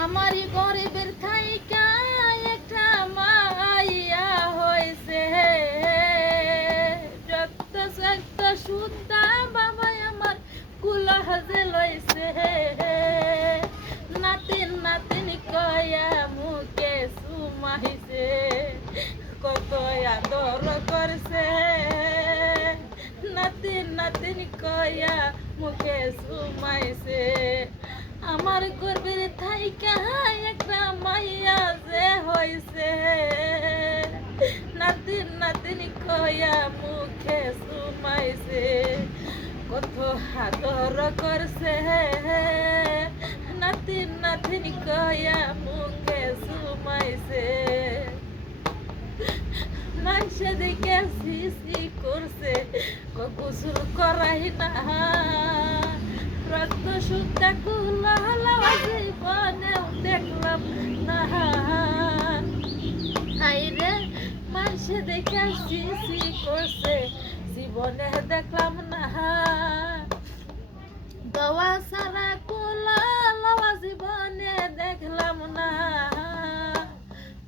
আমারই গরিবের থাইকা একটা মাইয়া হয়েছে, রক্ত সক্ত সুন্দা বাবাই আমার কুলাহাজে লইছে। নাতিন নাতিন কয়া মুখে সুমাইছে, কত আদর করছে। নাতিন নাতিন কয়া মুখে সুমাইছে, আমার গর্বের থাইকা একটা মাইয়া যে হইছে। নাতিন নাতিন কয়া মুখে সুমাইছে, কত আদর করছে। নাতিন নাতিন কয়া মুখে সুমাইছে, মানুষে দেখে সিসি করছে, গোসল করাই না। রক্ত শুদ্ধা কুলা জীবনেও দেখলাম না। আইরে মানুষে দেখে সিসি করছে, জীবনে দেখলাম না। দোয়া সারা কুলা লওয়া জীবনে দেখলাম না।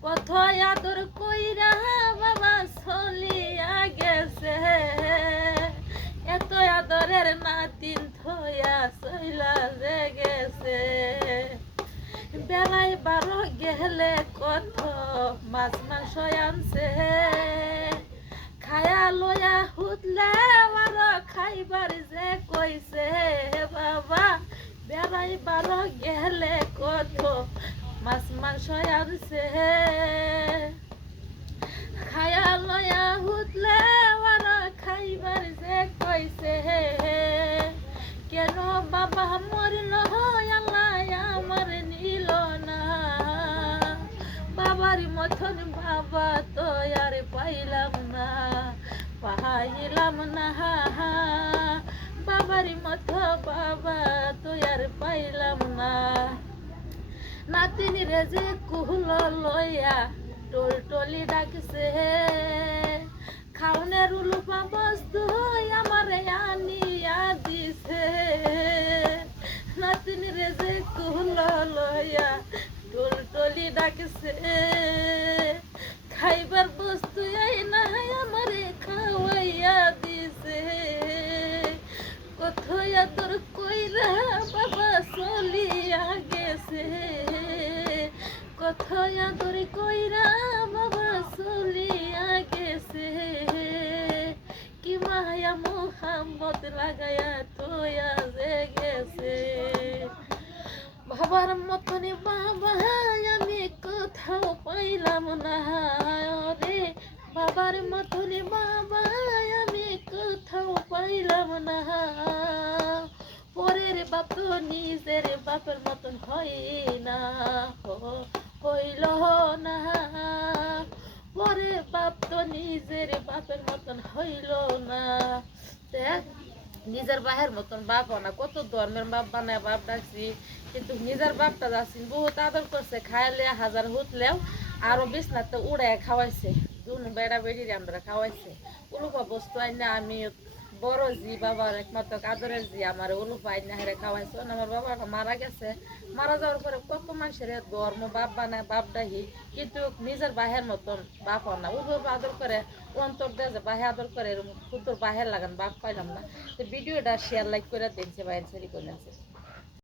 কত আদর কইরা বাবা চলিয়া গেছে, এত আদরের নাতিন থইয়া চইলা যে গেছে। বেলায় 12 গেলে কত মাছ মাংস আনছে, খায়া লয়া হুতলে আর খাইবার যে কইছে। বাবা বেলায় 12 গেলে কত মাছ মাংস আনছে, খায়া লয়া হুতলে আর খাইবার যে কইছে। কেন বাবা মরল আল্লাহ আমার নিল না, বাবার মতন বাবা তো আর পাইলাম না, পাইলাম না। বাবার মতো বাবা তো আর পাইলাম না। নাতিন রে যে কুহল লইয়া টলটলি ডাকছে, খাওনের উলুপা বস্তু আমারে আনিয়া দিছে। নাতিন রে যে কুহল লইয়া টলটলি ডাকছে, খাইবার বস্তু এই না আমারে খাওয়াইয়া দিছে। কোথায় তোর কইরা বাবা চলিয়া গেছে, কোথায় তোর কইরা বাবা চলিয়া গেছে। কি মায়া মোহাম্মদ লাগায়া তোয়া যে গেছে। বাবার মতন বাবা আমি কোথাও পাইলাম না রে, বাবার মতন বাবা আমি কোথাও পাইলাম না। পরের বাপ তো নিজের বাপের মতন হয় না, হইল না। পরে বাপ তো নিজের বাপের মতন হইল না। নিজের বাহের মতন বাপ না, কত ধর্মের বাপ বানায় বাপ ডাকছি, কিন্তু নিজের বাপটা যাচ্ছি বহুত আদর করছে। খাইলে হাজার হুতলেও আরো বিছনাতে উড়ায় খাওয়াইছে, দুন বেড়া বেড়ি আমরা খাওয়াইছে। উলুপা বস্তু আইনা আমি বড় জি বাবার একমাত্র আদরের জি আমার উলুপা আইনা হেরে খাওয়াইছে। আমার বাবাটা মারা গেছে, মারা যাওয়ার পরে কত মানুষের ধর্ম বাপ বানায় বাপ ডাহি, কিন্তু নিজের বাহের মতন বাপ না। উভয় আদর করে অন্তর দেয় যে বাহে আদর করে, এরকম খুদর বাহের লাগান বাপ পাইলাম না। তো ভিডিওটা শেয়ার লাইক করে দিনছে বাইরে ছেড়ে করে